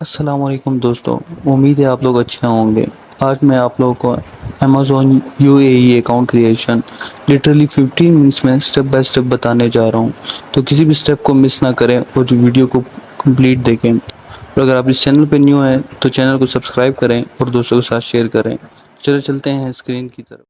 अस्सलाम वालेकुम दोस्तों। उम्मीद है आप लोग अच्छे होंगे। आज मैं आप लोगों को Amazon UAE account creation literally 15 minutes में स्टेप बाय स्टेप बताने जा रहा हूँ। तो किसी भी स्टेप को मिस ना करें और जो वीडियो को कंप्लीट देखें। और अगर आप इस चैनल पर न्यू हैं तो चैनल को सब्सक्राइब करें और दोस्तों के साथ शेयर करें। चलो चलते हैं स्क्रीन की तरफ।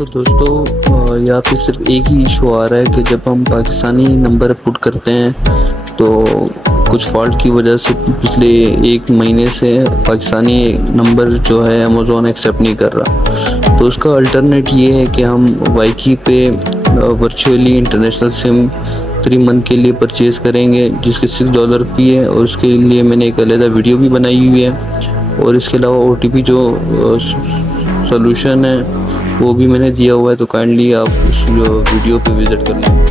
तो दोस्तों यहाँ पे सिर्फ एक ही इशू आ रहा है कि जब हम पाकिस्तानी नंबर पुट करते हैं तो कुछ फॉल्ट की वजह से पिछले एक महीने से पाकिस्तानी नंबर जो है अमेज़ॉन एक्सेप्ट नहीं कर रहा। तो उसका अल्टरनेट ये है कि हम वाईकी पे वर्चुअली इंटरनेशनल सिम 3 मंथ के लिए परचेज़ करेंगे, जिसके $6 फ़ी है, और उसके लिए मैंने एक अलग वीडियो भी बनाई हुई है। और इसके अलावा OTP जो सोल्यूशन है वो भी मैंने दिया हुआ है, तो काइंडली आप उस वीडियो पे विज़िट कर लें।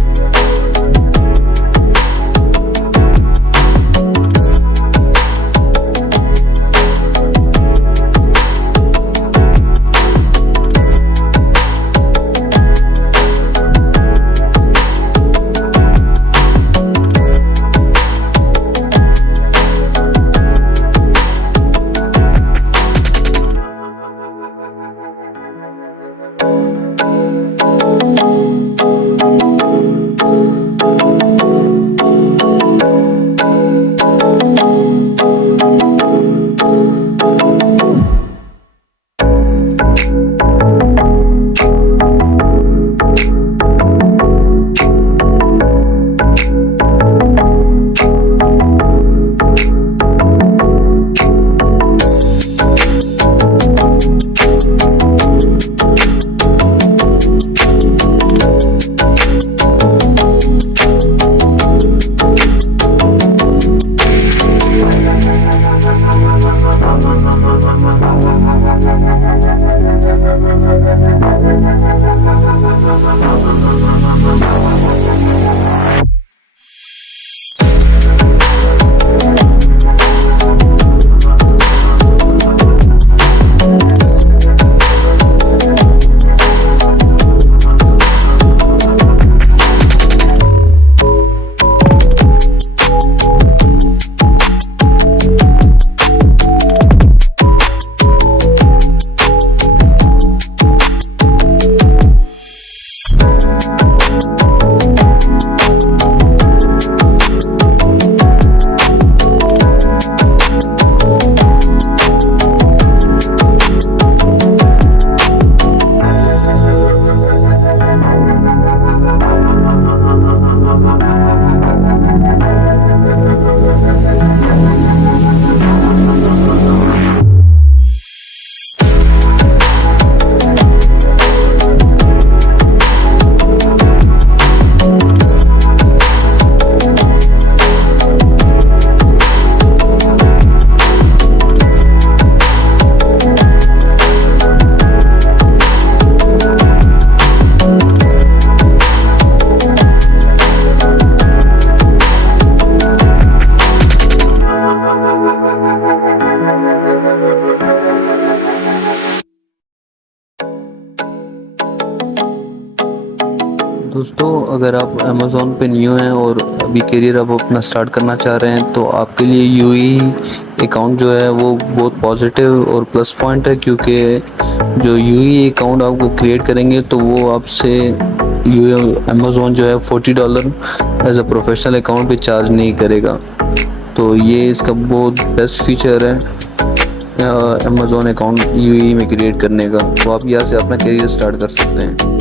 दोस्तों अगर आप अमेज़ॉन पे न्यू हैं और अभी करियर आप अपना स्टार्ट करना चाह रहे हैं तो आपके लिए यूएई अकाउंट जो है वो बहुत पॉजिटिव और प्लस पॉइंट है, क्योंकि जो यूएई अकाउंट आप क्रिएट करेंगे तो वो आपसे अमेज़ॉन जो है $40 एज अ प्रोफेशनल अकाउंट पे चार्ज नहीं करेगा। तो ये इसका बहुत बेस्ट फीचर है अमेज़ॉन अकाउंट यूएई में क्रिएट करने का। तो आप यहाँ से अपना करियर स्टार्ट कर सकते हैं।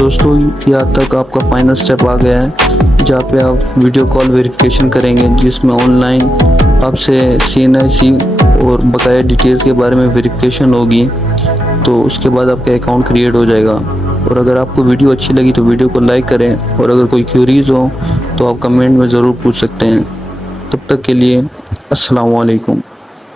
दोस्तों यहाँ तक आपका फाइनल स्टेप आ गया है, जहाँ पे आप वीडियो कॉल वेरिफिकेशन करेंगे, जिसमें ऑनलाइन आपसे CNIC और बकाया डिटेल्स के बारे में वेरिफिकेशन होगी। तो उसके बाद आपका अकाउंट क्रिएट हो जाएगा। और अगर आपको वीडियो अच्छी लगी तो वीडियो को लाइक करें, और अगर कोई क्यूरीज हो तो आप कमेंट में ज़रूर पूछ सकते हैं। तब तक के लिए अस्सलाम वालेकुम।